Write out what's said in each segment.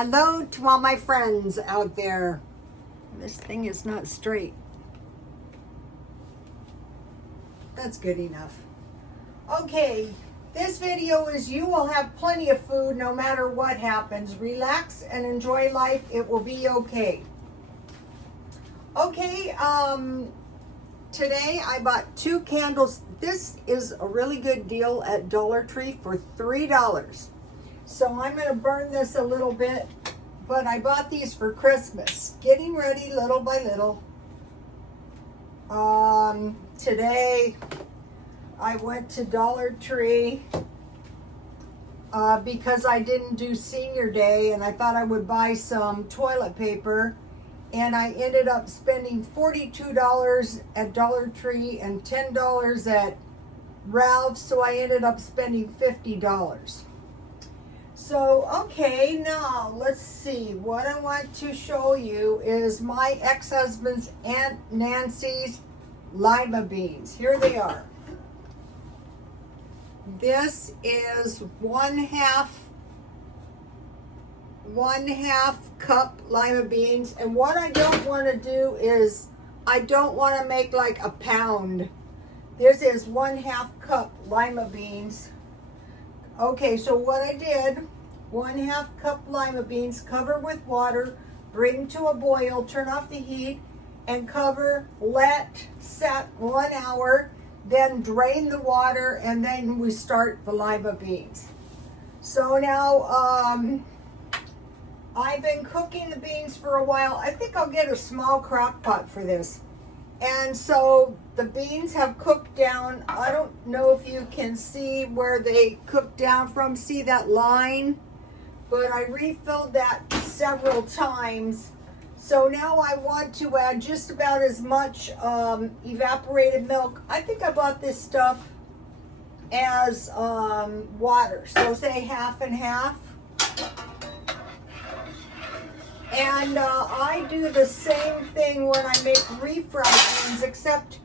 Hello to all my friends out there. This thing is not straight. That's good enough. Okay, this video is you will have plenty of food no matter what happens. Relax and enjoy life. It will be okay. Okay, today I bought 2 candles. This is a really good deal at Dollar Tree for $3. So I'm going to burn this a little bit, but I bought these for Christmas. Getting ready little by little. Today I went to Dollar Tree because I didn't do senior day and I thought I would buy some toilet paper, and I ended up spending $42 at Dollar Tree and $10 at Ralph's, so I ended up spending $50. So, okay, now let's see. What I want to show you is my ex-husband's Aunt Nancy's lima beans. Here they are. This is one half cup lima beans. And what I don't want to do is, I don't want to make like a pound. This is 1/2 cup lima beans. Okay, so what I did, 1/2 cup lima beans, cover with water, bring to a boil, turn off the heat, and cover, let set 1 hour, then drain the water, and then we start the lima beans. So now, I've been cooking the beans for a while. I think I'll get a small crock pot for this. And so the beans have cooked down. I don't know if you can see where they cooked down from. See that line? But I refilled that several times. So now I want to add just about as much evaporated milk. I think I bought this stuff as water. So say half and half. And I do the same thing when I make refried beans, except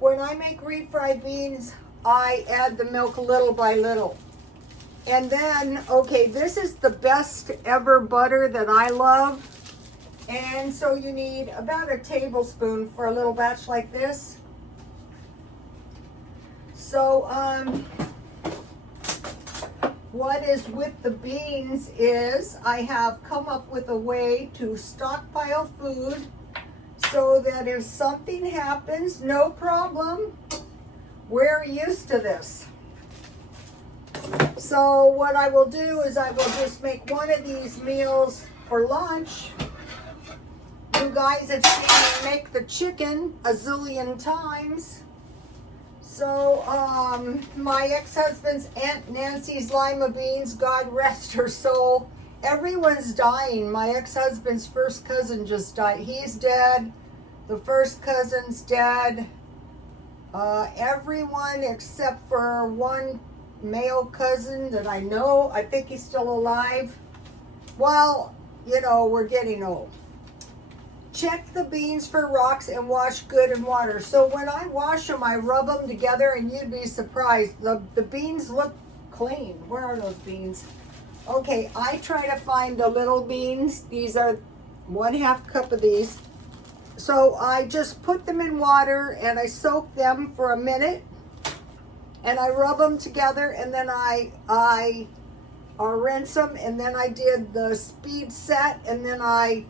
when I make refried beans, I add the milk little by little. And then, okay, this is the best ever butter that I love. And so you need about a tablespoon for a little batch like this. So, what is with the beans is I have come up with a way to stockpile food so that if something happens, no problem. We're used to this. So what I will do is I will just make one of these meals for lunch. You guys have seen me make the chicken a zillion times. So, my ex-husband's Aunt Nancy's lima beans, God rest her soul. Everyone's dying. My ex-husband's first cousin just died. He's dead. The first cousin's dead. Everyone except for one male cousin that I know. I think he's still alive. Well, you know, we're getting old. Check the beans for rocks and wash good in water. So when I wash them, I rub them together, and you'd be surprised. The beans look clean. Where are those beans? Okay, I try to find the little beans. These are 1/2 cup of these. So I just put them in water, and I soak them for a minute, and I rub them together, and then I rinse them, and then I did the speed set, and then I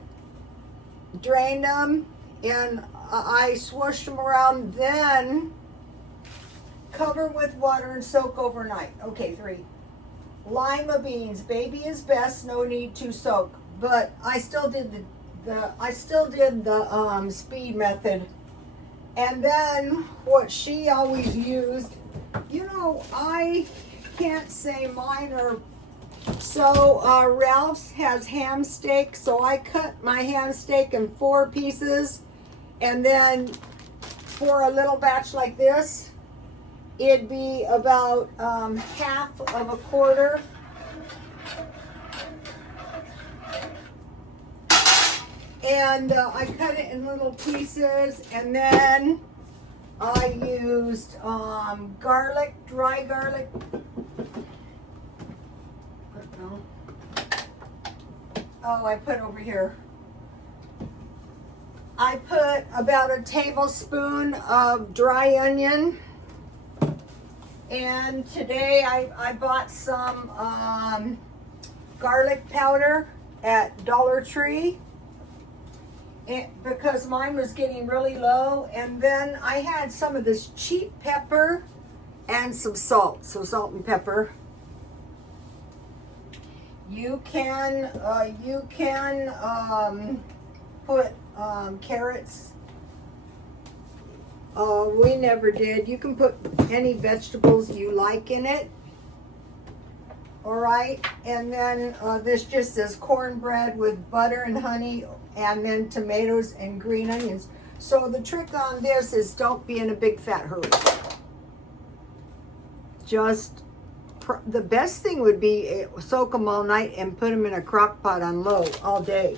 drained them, and I swooshed them around, then cover with water and soak overnight. Okay, 3. Lima beans, baby is best, no need to soak. But I still did the speed method. And then what she always used, you know, I can't say mine are. So Ralph's has ham steak, so I cut my ham steak in 4 pieces, and then for a little batch like this, it'd be about half of a quarter. And I cut it in little pieces, and then I used garlic, dry garlic. Oh, I put over here. I put about a tablespoon of dry onion. And today I bought some garlic powder at Dollar Tree because mine was getting really low. And then I had some of this cheap pepper and some salt. So salt and pepper. You can put carrots. We never did. You can put any vegetables you like in it. All right, and then this just says cornbread with butter and honey, and then tomatoes and green onions. So the trick on this is don't be in a big fat hurry. Just the best thing would be soak them all night and put them in a crock pot on low all day.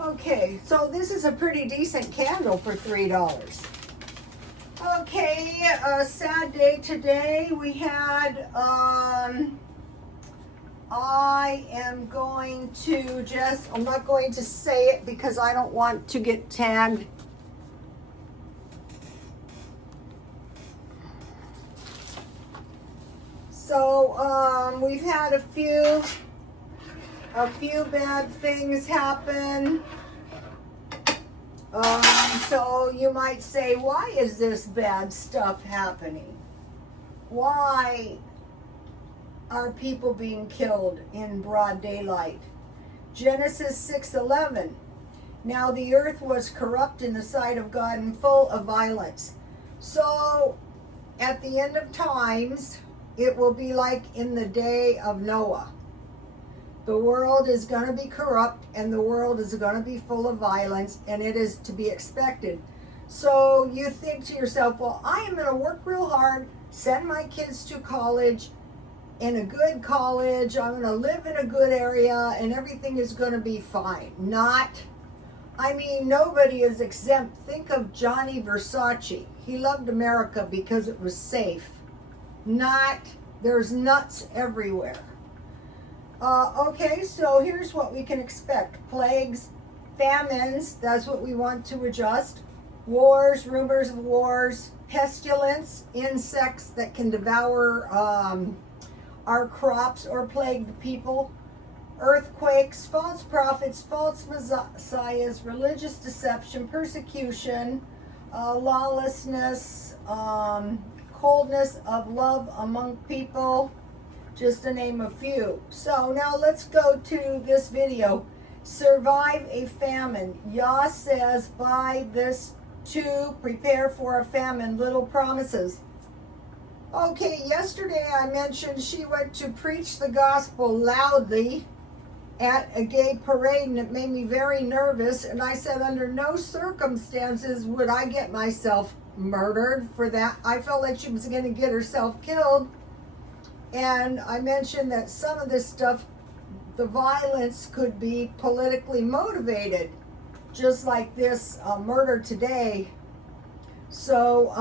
Okay, so this is a pretty decent candle for $3. Okay, a sad day today. We had, I am going to I'm not going to say it because I don't want to get tagged. So, we've had a few bad things happen. So you might say, why is this bad stuff happening? Why are people being killed in broad daylight? Genesis 6:11. Now the earth was corrupt in the sight of God and full of violence. So at the end of times, it will be like in the day of Noah. The world is going to be corrupt and the world is going to be full of violence, and it is to be expected. So you think to yourself, well, I am going to work real hard, send my kids to college, in a good college, I'm going to live in a good area, and everything is going to be fine. Nobody is exempt. Think of Johnny Versace. He loved America because it was safe. There's nuts everywhere. Okay, so here's what we can expect. Plagues, famines, that's what we want to adjust. Wars, rumors of wars, pestilence, insects that can devour our crops or plague the people. Earthquakes, false prophets, false messiahs, religious deception, persecution, lawlessness, coldness of love among people. Just to name a few. So now let's go to this video. Survive a famine. Yah says, buy this to prepare for a famine. Little promises. Okay, yesterday I mentioned she went to preach the gospel loudly at a gay parade, and it made me very nervous. And I said, under no circumstances would I get myself murdered for that. I felt like she was going to get herself killed. And I mentioned that some of this stuff, the violence could be politically motivated, just like this murder today. So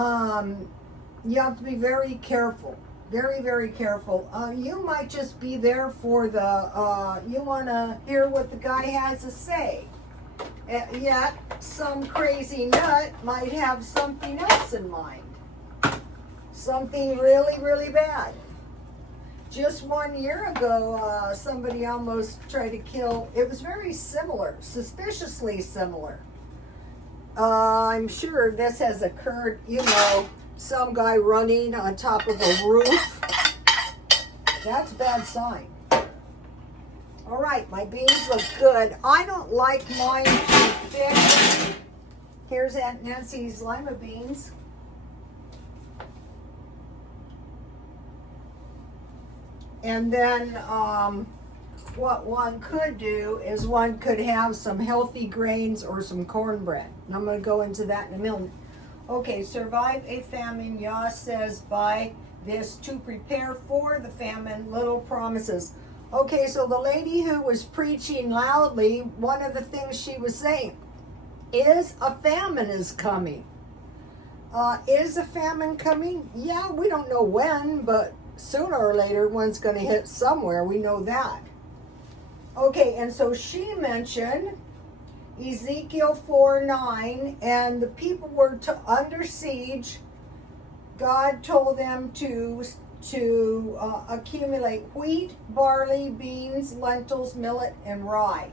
you have to be very careful, very, very careful. You might just be there for you want to hear what the guy has to say. Yet some crazy nut might have something else in mind. Something really, really bad. Just 1 year ago, somebody almost tried to kill. It was very similar, suspiciously similar. I'm sure this has occurred, some guy running on top of a roof. That's a bad sign. All right, my beans look good. I don't like mine too thick. Here's Aunt Nancy's lima beans. And then what one could do is one could have some healthy grains or some cornbread. And I'm going to go into that in a minute. Okay, survive a famine. Yah says, buy this to prepare for the famine. Little promises. Okay, so the lady who was preaching loudly, one of the things she was saying is a famine is coming. Is a famine coming? Yeah, we don't know when, but sooner or later one's going to hit somewhere. We know that. Okay, and so she mentioned Ezekiel 4:9, and the people were under siege. God told them to accumulate wheat, barley, beans, lentils, millet, and rye.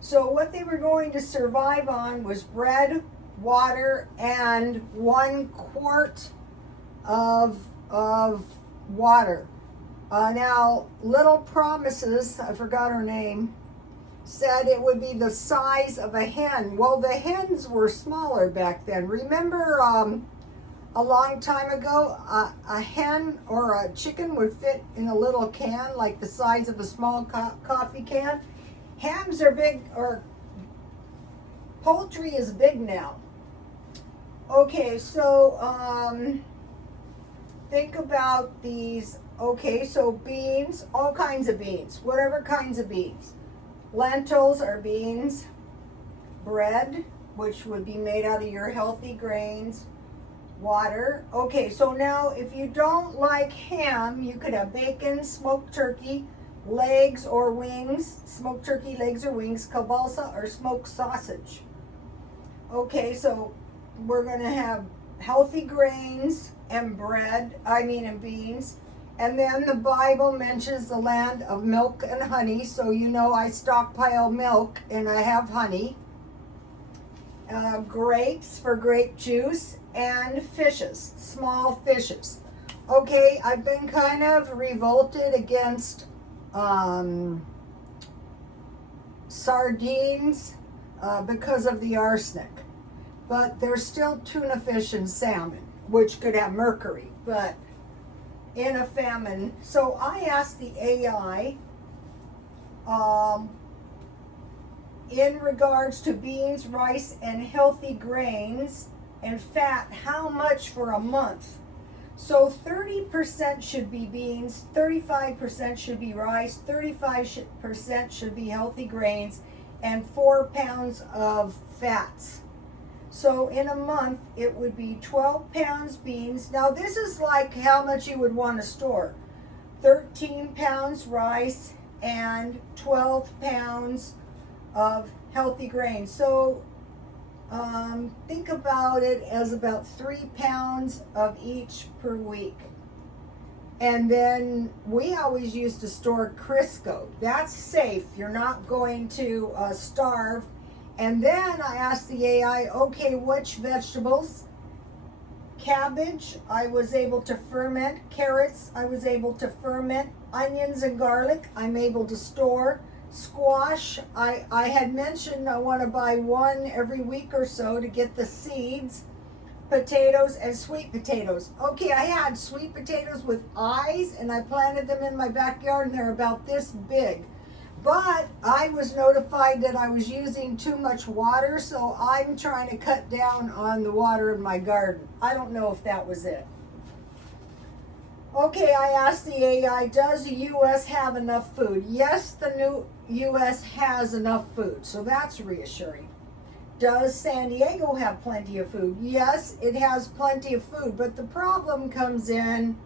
So what they were going to survive on was bread, water, and 1 quart of water. Now, Little Promises, I forgot her name, said it would be the size of a hen. Well, the hens were smaller back then. Remember, a long time ago, a hen or a chicken would fit in a little can, like the size of a small coffee can. Hams are big, or poultry is big now. Okay, so think about these. Okay, so beans, all kinds of beans, whatever kinds of beans. Lentils are beans. Bread, which would be made out of your healthy grains. Water. Okay, so now if you don't like ham, you could have bacon, smoked turkey, legs or wings, smoked turkey, legs or wings, kielbasa or smoked sausage. Okay, so we're going to have healthy grains and and beans. And then the Bible mentions the land of milk and honey, so you know I stockpile milk and I have honey. Grapes for grape juice, and fishes, small fishes. Okay, I've been kind of revolted against sardines because of the arsenic. But there's still tuna fish and salmon, which could have mercury, but in a famine. So I asked the AI, in regards to beans, rice, and healthy grains and fat, how much for a month? So 30% should be beans, 35% should be rice, 35% should be healthy grains, and 4 pounds of fats. So in a month, it would be 12 pounds beans. Now this is like how much you would want to store. 13 pounds rice and 12 pounds of healthy grains. So think about it as about 3 pounds of each per week. And then we always used to store Crisco. That's safe. You're not going to starve. And then I asked the AI, okay, which vegetables? Cabbage, I was able to ferment. Carrots, I was able to ferment. Onions and garlic, I'm able to store. Squash, I had mentioned I want to buy one every week or so to get the seeds. Potatoes and sweet potatoes. Okay, I had sweet potatoes with eyes, and I planted them in my backyard, and they're about this big. But I was notified that I was using too much water, so I'm trying to cut down on the water in my garden. I don't know if that was it. Okay, I asked the AI, does the U.S. have enough food? Yes, the new U.S. has enough food, so that's reassuring. Does San Diego have plenty of food? Yes, it has plenty of food, but the problem comes in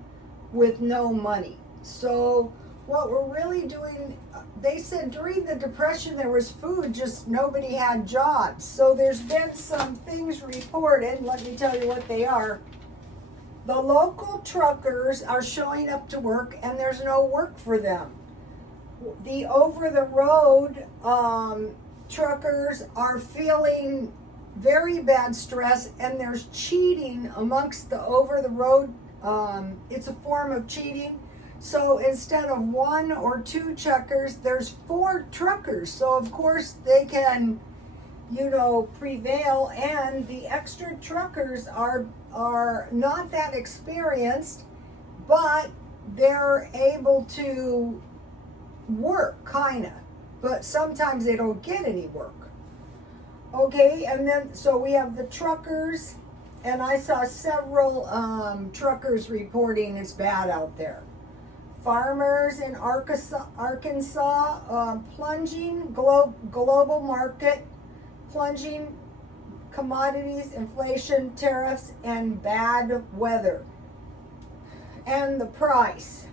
with no money. So what we're really doing, they said during the Depression there was food, just nobody had jobs. So there's been some things reported. Let me tell you what they are. The local truckers are showing up to work and there's no work for them. The over-the-road truckers are feeling very bad stress, and there's cheating amongst the over-the-road. It's a form of cheating. So instead of 1 or 2 truckers, there's 4 truckers. So of course they can, prevail, and the extra truckers are not that experienced, but they're able to work, kinda. But sometimes they don't get any work. Okay, and then, so we have the truckers, and I saw several truckers reporting it's bad out there. Farmers in Arkansas plunging global market, plunging commodities, inflation, tariffs, and bad weather. And the price.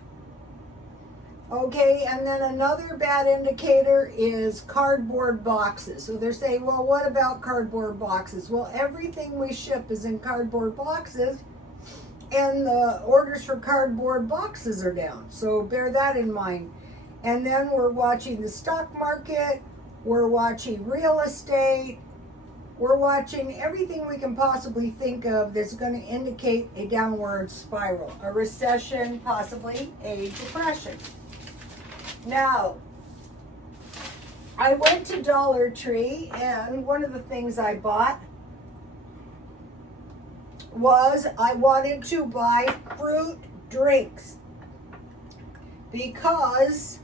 Okay, and then another bad indicator is cardboard boxes. So they're saying, well, what about cardboard boxes? Well, everything we ship is in cardboard boxes, and the orders for cardboard boxes are down. So bear that in mind. And then we're watching the stock market, we're watching real estate, we're watching everything we can possibly think of that's going to indicate a downward spiral, a recession, possibly a depression. Now, I went to Dollar Tree, and one of the things I bought was I wanted to buy fruit drinks because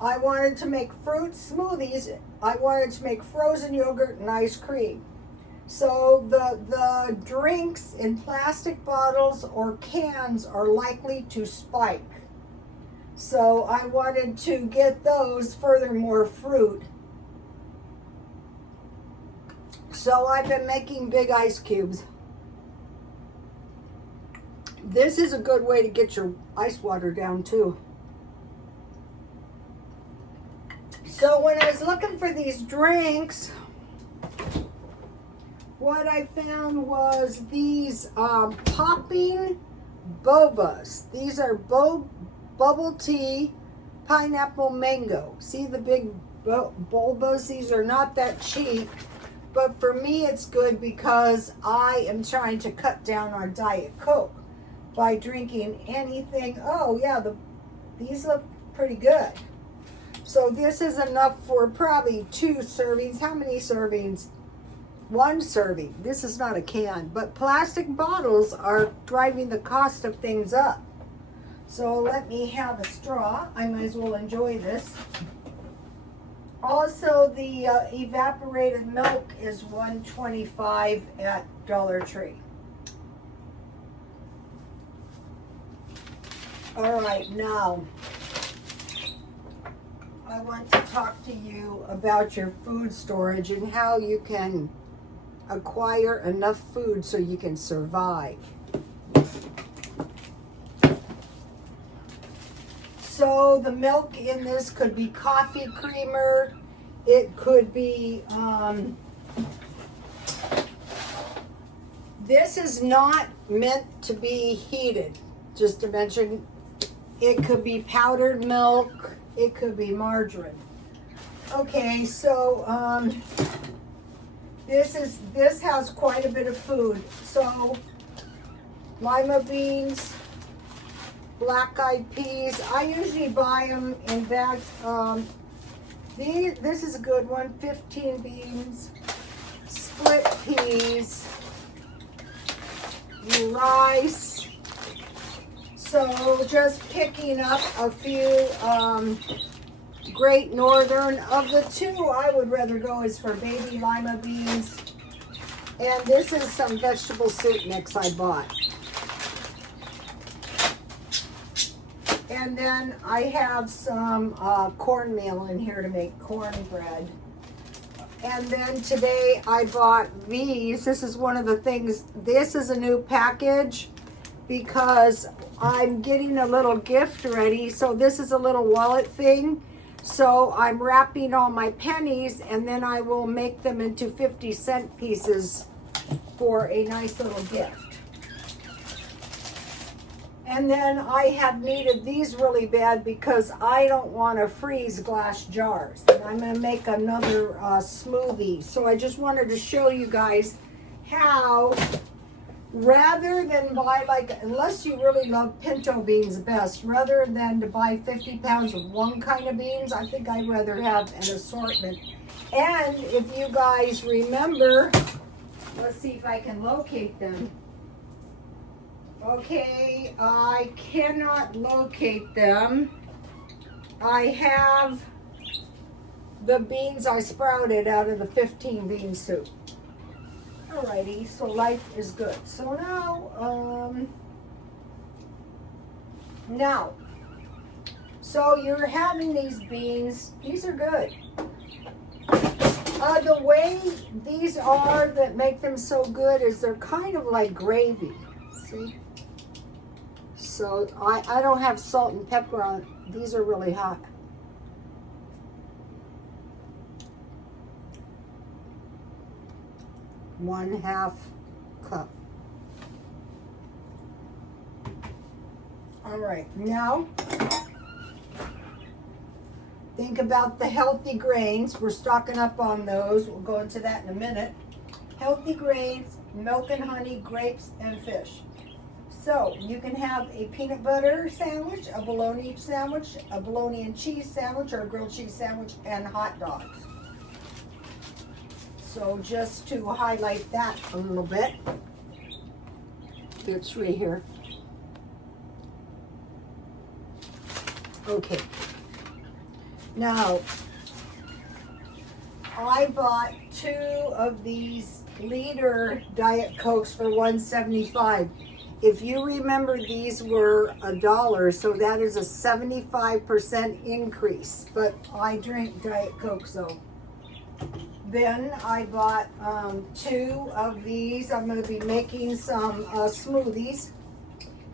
I wanted to make fruit smoothies. I wanted to make frozen yogurt and ice cream. So the drinks in plastic bottles or cans are likely to spike. So I wanted to get those, furthermore fruit. So I've been making big ice cubes. This is a good way to get your ice water down too. So when I was looking for these drinks, what I found was these popping bobas. These are bubble tea, pineapple mango. See the big bulbas? These are not that cheap, but for me it's good because I am trying to cut down on Diet Coke by drinking anything. Oh yeah, these look pretty good. So this is enough for probably 2 servings. How many servings? 1 serving. This is not a can, but plastic bottles are driving the cost of things up. So let me have a straw. I might as well enjoy this. Also, the evaporated milk is $1.25 at Dollar Tree. All right, now I want to talk to you about your food storage and how you can acquire enough food so you can survive. So the milk in this could be coffee creamer. It could be, this is not meant to be heated, just to mention. It could be powdered milk. It could be margarine. Okay, so this has quite a bit of food. So lima beans, black-eyed peas. I usually buy them in bags. This is a good one. 15 beans, split peas, rice. So just picking up a few Great Northern. Of the 2 I would rather go is for baby lima beans. And this is some vegetable soup mix I bought. And then I have some cornmeal in here to make cornbread. And then today I bought these. This is one of the things. This is a new package because I'm getting a little gift ready. So this is a little wallet thing. So I'm wrapping all my pennies and then I will make them into 50-cent pieces for a nice little gift. And then I have needed these really bad because I don't want to freeze glass jars. And I'm going to make another smoothie. So I just wanted to show you guys how, rather than buy, like, unless you really love pinto beans best, rather than to buy 50 pounds of one kind of beans, I think I'd rather have an assortment. And if you guys remember, let's see if I can locate them. Okay, I cannot locate them. I have the beans I sprouted out of the 15 bean soup. Alrighty, so life is good. So now, so you're having these beans. These are good. The way these are that make them so good is they're kind of like gravy. See? So I don't have salt and pepper on. These are really hot. One-half cup. All right, now think about the healthy grains. We're stocking up on those. We'll go into that in a minute. Healthy grains, milk and honey, grapes, and fish. So you can have a peanut butter sandwich, a bologna sandwich, a bologna and cheese sandwich, or a grilled cheese sandwich, and hot dogs. So just to highlight that a little bit, it's right here. Okay. Now, I bought 2 of these liter Diet Cokes for $1.75. If you remember, these were $1, so that is a 75% increase. But I drink Diet Coke, so. Then I bought 2 of these. I'm going to be making some smoothies.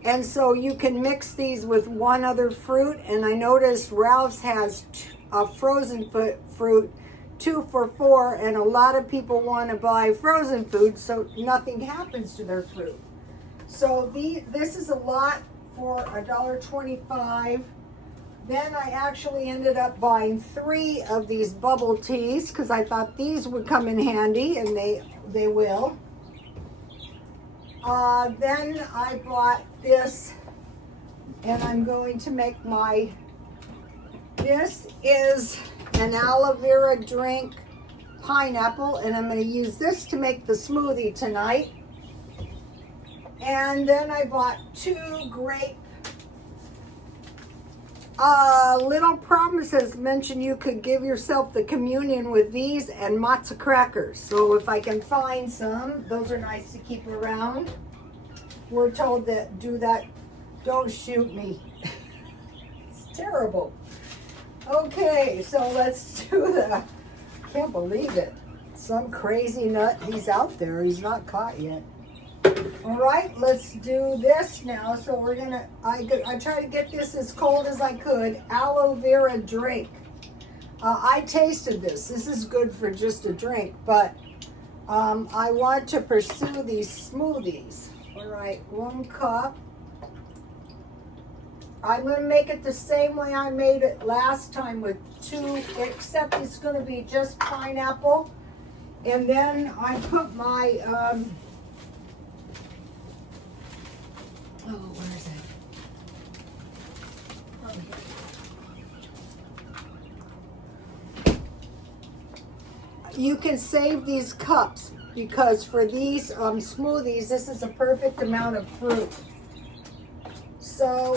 And so you can mix these with one other fruit. And I noticed Ralph's has a frozen fruit, 2 for $4. And a lot of people want to buy frozen food, so nothing happens to their fruit. So this is a lot for $1.25. Then I actually ended up buying 3 of these bubble teas because I thought these would come in handy, and they will. Then I bought this, and I'm going to make this is an aloe vera drink, pineapple, and I'm going to use this to make the smoothie tonight. And then I bought 2 grape. Little Promises mentioned you could give yourself the communion with these and matzo crackers. So if I can find some, those are nice to keep around. We're told that do that. Don't shoot me. It's terrible. Okay, so let's do the, can't believe it. Some crazy nut, he's out there. He's not caught yet. All right, let's do this now. So we're gonna, I try to get this as cold as I could. Aloe vera drink. I tasted this. This is good for just a drink, but I want to pursue these smoothies. All right, 1 cup. I'm gonna make it the same way I made it last time with 2, except it's gonna be just pineapple. And then I put my, oh, where is it? Oh, you can save these cups because for these smoothies, this is a perfect amount of fruit. So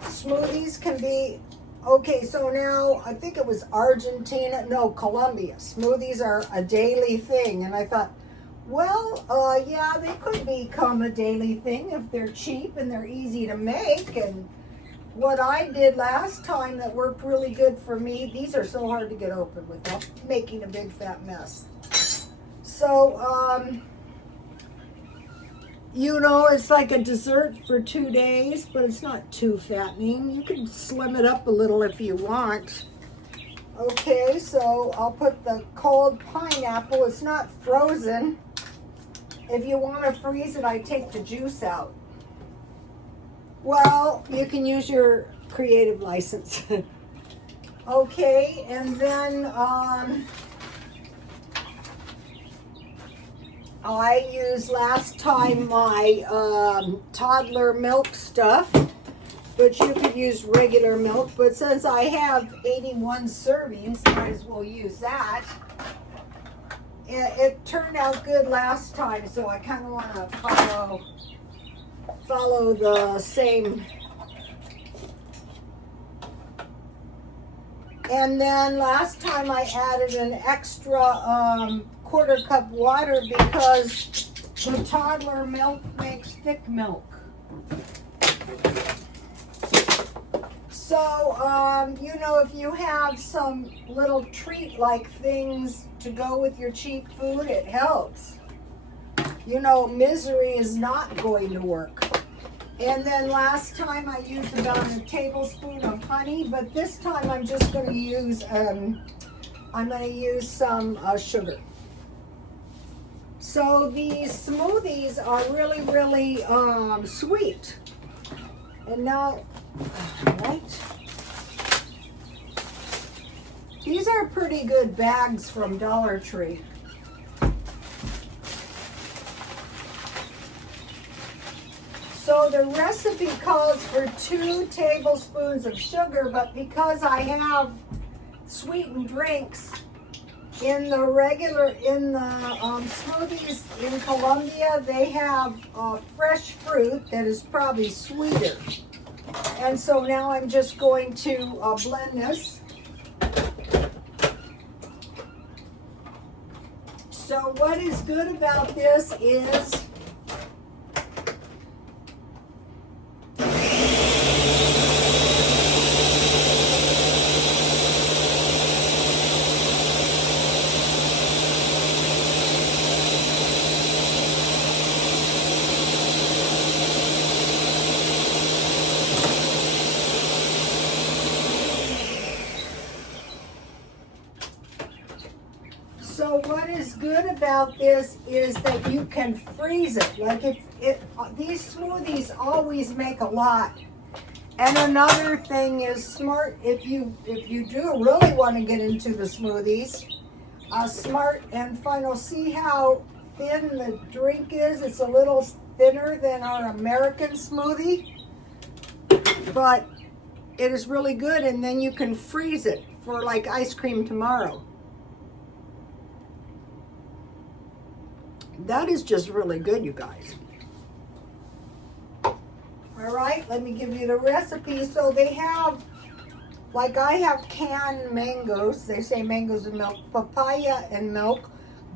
smoothies can be, okay, so now I think it was Argentina, no, Colombia. Smoothies are a daily thing. And I thought, well, yeah, they could become a daily thing if they're cheap and they're easy to make. And what I did last time that worked really good for me, these are so hard to get open without making a big fat mess. So, you know, it's like a dessert for 2 days, but it's not too fattening. You can slim it up a little if you want. Okay, so I'll put the cold pineapple. It's not frozen. If you want to freeze it, I take the juice out. Well, you can use your creative license. Okay, and then I used last time my toddler milk stuff, but you could use regular milk. But since I have 81 servings, might as well use that. It turned out good last time, so I kind of want to follow the same. And then last time I added an extra 1/4 cup water because the toddler milk makes thick milk. So, you know, if you have some little treat-like things to go with your cheap food, it helps. You know, misery is not going to work. And then last time I used about a tablespoon of honey, but this time I'm just going to use some sugar. So these smoothies are really, really sweet. And now, right? These are pretty good bags from Dollar Tree. So the recipe calls for 2 tablespoons of sugar, but because I have sweetened drinks in the smoothies in Colombia, they have fresh fruit that is probably sweeter. And so now I'm just going to blend this. So what is good about this is that you can freeze it. Like these smoothies always make a lot. And another thing is smart, if you do really want to get into the smoothies, smart and final. See how thin the drink is? It's a little thinner than our American smoothie, but it is really good, and then you can freeze it for like ice cream tomorrow. That is just really good, you guys. All right, let me give you the recipe. So they have, like I have canned mangoes. They say mangoes and milk, papaya and milk,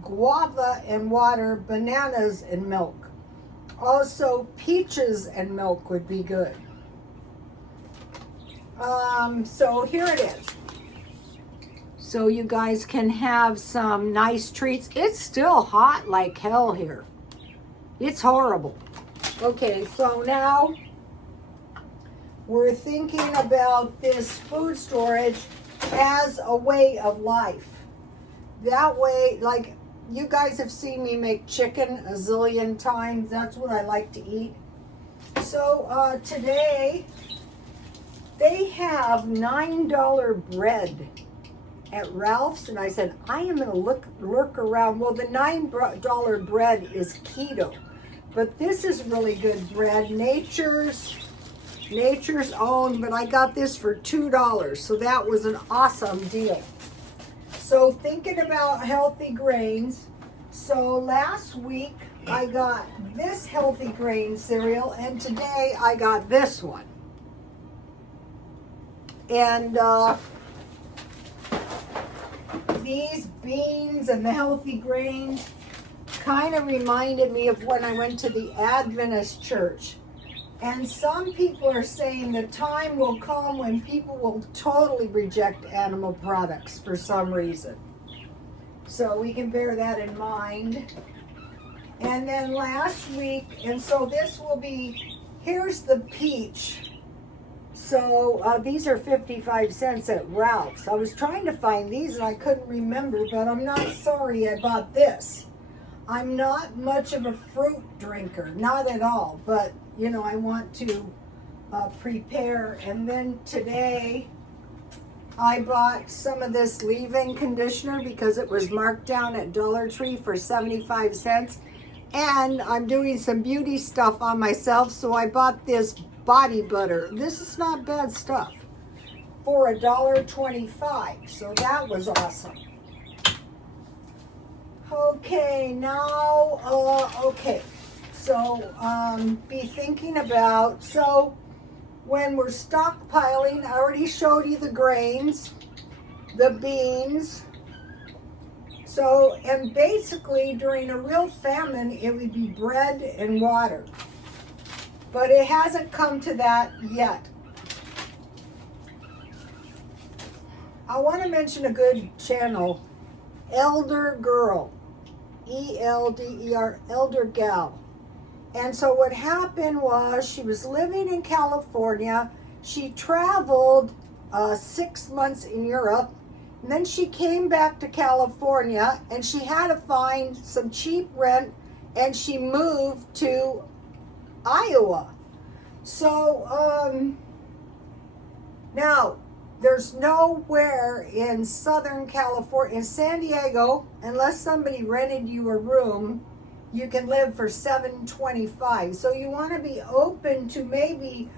guava and water, bananas and milk. Also, peaches and milk would be good. So here it is. So you guys can have some nice treats. It's still hot like hell here. It's horrible. Okay, so now we're thinking about this food storage as a way of life. That way, like you guys have seen me make chicken a zillion times. That's what I like to eat. So today they have $9 bread at Ralph's, and I said, I am going to look around. Well, the $9 bread is keto, but this is really good bread. Nature's own, but I got this for $2, so that was an awesome deal. So thinking about healthy grains, so last week I got this healthy grain cereal, and today I got this one. And these beans and the healthy grains kind of reminded me of when I went to the Adventist church. And some people are saying the time will come when people will totally reject animal products for some reason. So we can bear that in mind. And then last week, and so this will be, here's the peach. So these are 55 cents at Ralph's. I was trying to find these and I couldn't remember, but I'm not sorry I bought this. I'm not much of a fruit drinker, not at all, but you know, I want to prepare. And then today I bought some of this leave-in conditioner because it was marked down at Dollar Tree for 75 cents. And I'm doing some beauty stuff on myself, so I bought this body butter. This is not bad stuff for $1.25, so that was awesome. Okay, now, so be thinking about, so when we're stockpiling, I already showed you the grains, the beans. So, and basically during a real famine, it would be bread and water. But it hasn't come to that yet. I want to mention a good channel, Elder Girl, E-L-D-E-R, Elder Gal. And so what happened was she was living in California. She traveled 6 months in Europe. And then she came back to California and she had to find some cheap rent and she moved to Iowa. So now there's nowhere in Southern California, in San Diego, unless somebody rented you a room, you can live for $725. So you want to be open to maybe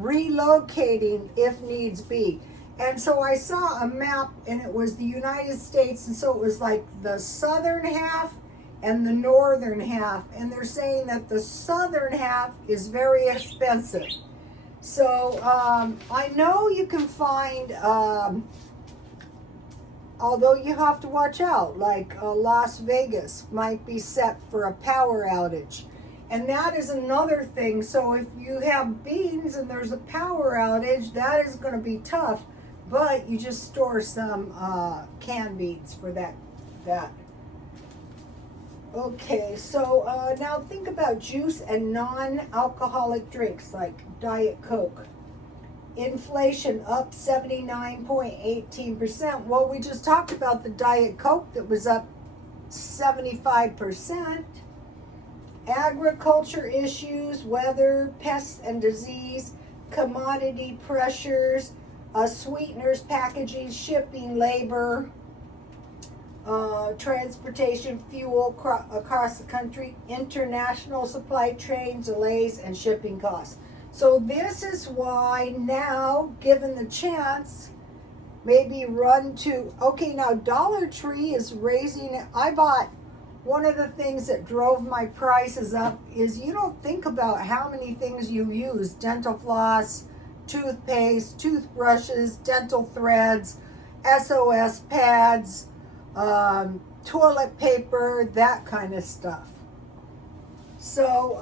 relocating if needs be. And so I saw a map and it was the United States, and so it was like the southern half and the northern half, and they're saying that the southern half is very expensive. So I know you can find, although you have to watch out, like Las Vegas might be set for a power outage. And that is another thing. So if you have beans and there's a power outage, that is going to be tough. But you just store some canned beans for that. Okay, so now think about juice and non-alcoholic drinks like Diet Coke. Inflation up 79.18%. Well, we just talked about the Diet Coke that was up 75%. Agriculture issues, weather, pests and disease, commodity pressures, sweeteners, packaging, shipping, labor, transportation, fuel across the country, international supply chain delays, and shipping costs. So this is why now, given the chance, maybe run to, okay, now Dollar Tree is raising it. I bought, one of the things that drove my prices up is you don't think about how many things you use. Dental floss, toothpaste, toothbrushes, dental threads, SOS pads, toilet paper, that kind of stuff. So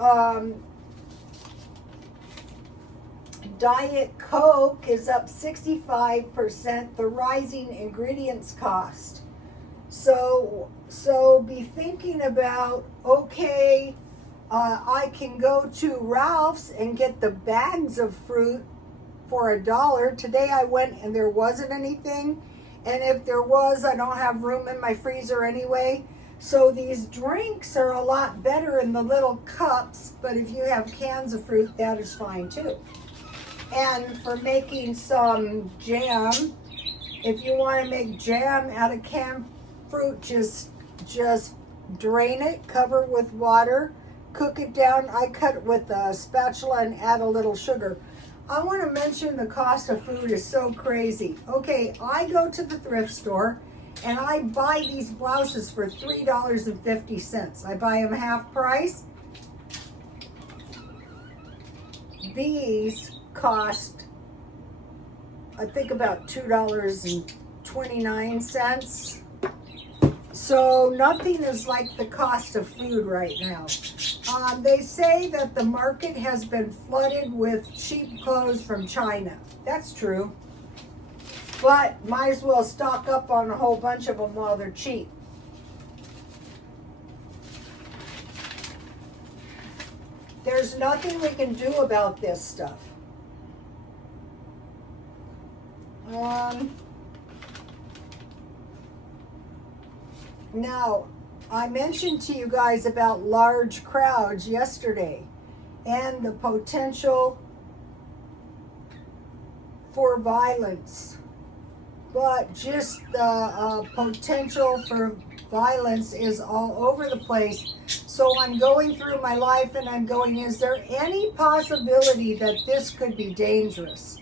Diet Coke is up 65%, the rising ingredients cost. So be thinking about, okay, I can go to Ralph's and get the bags of fruit for $1. Today I went and there wasn't anything. And if there was, I don't have room in my freezer anyway. So these drinks are a lot better in the little cups, but if you have cans of fruit, that is fine too. And for making some jam, if you want to make jam out of canned fruit, just drain it, cover it with water, cook it down. I cut it with a spatula and add a little sugar. I want to mention the cost of food is so crazy. Okay, I go to the thrift store and I buy these blouses for $3.50. I buy them half price. These cost, I think, about $2.29. So nothing is like the cost of food right now. They say that the market has been flooded with cheap clothes from China. That's true. But might as well stock up on a whole bunch of them while they're cheap. There's nothing we can do about this stuff. Now, I mentioned to you guys about large crowds yesterday and the potential for violence. But just the potential for violence is all over the place. So I'm going through my life and I'm going, is there any possibility that this could be dangerous?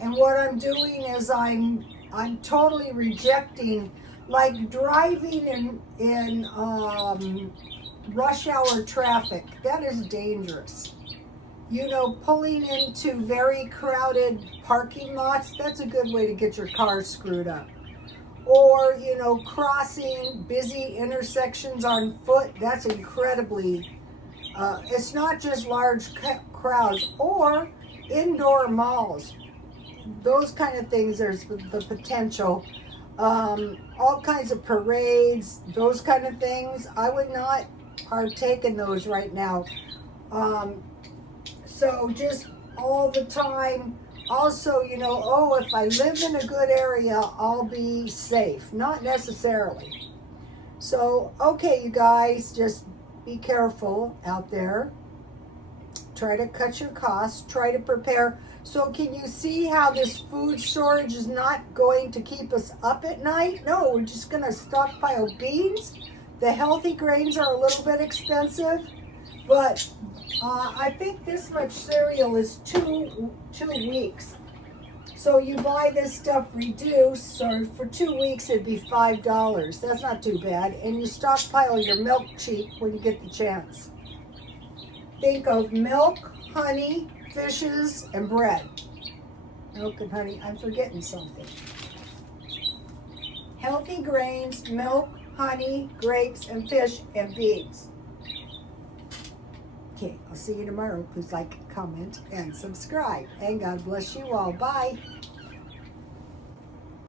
And what I'm doing is I'm totally rejecting, like driving in rush hour traffic. That is dangerous. You know, pulling into very crowded parking lots, that's a good way to get your car screwed up. Or, you know, crossing busy intersections on foot, that's incredibly, it's not just large crowds. Or indoor malls. Those kind of things, there's the potential. All kinds of parades, those kind of things. I would not partake in those right now. So just all the time. Also, you know, oh, if I live in a good area, I'll be safe. Not necessarily. So, okay, you guys, just be careful out there. Try to cut your costs. Try to prepare. So can you see how this food storage is not going to keep us up at night? No, we're just going to stockpile beans. The healthy grains are a little bit expensive, but I think this much cereal is two weeks. So you buy this stuff reduced, so for 2 weeks it'd be $5. That's not too bad. And you stockpile your milk cheap when you get the chance. Think of milk, honey, fishes, and bread. Milk and honey, I'm forgetting something. Healthy grains, milk, honey, grapes, and fish, and beans. Okay, I'll see you tomorrow. Please like, comment, and subscribe. And God bless you all. Bye.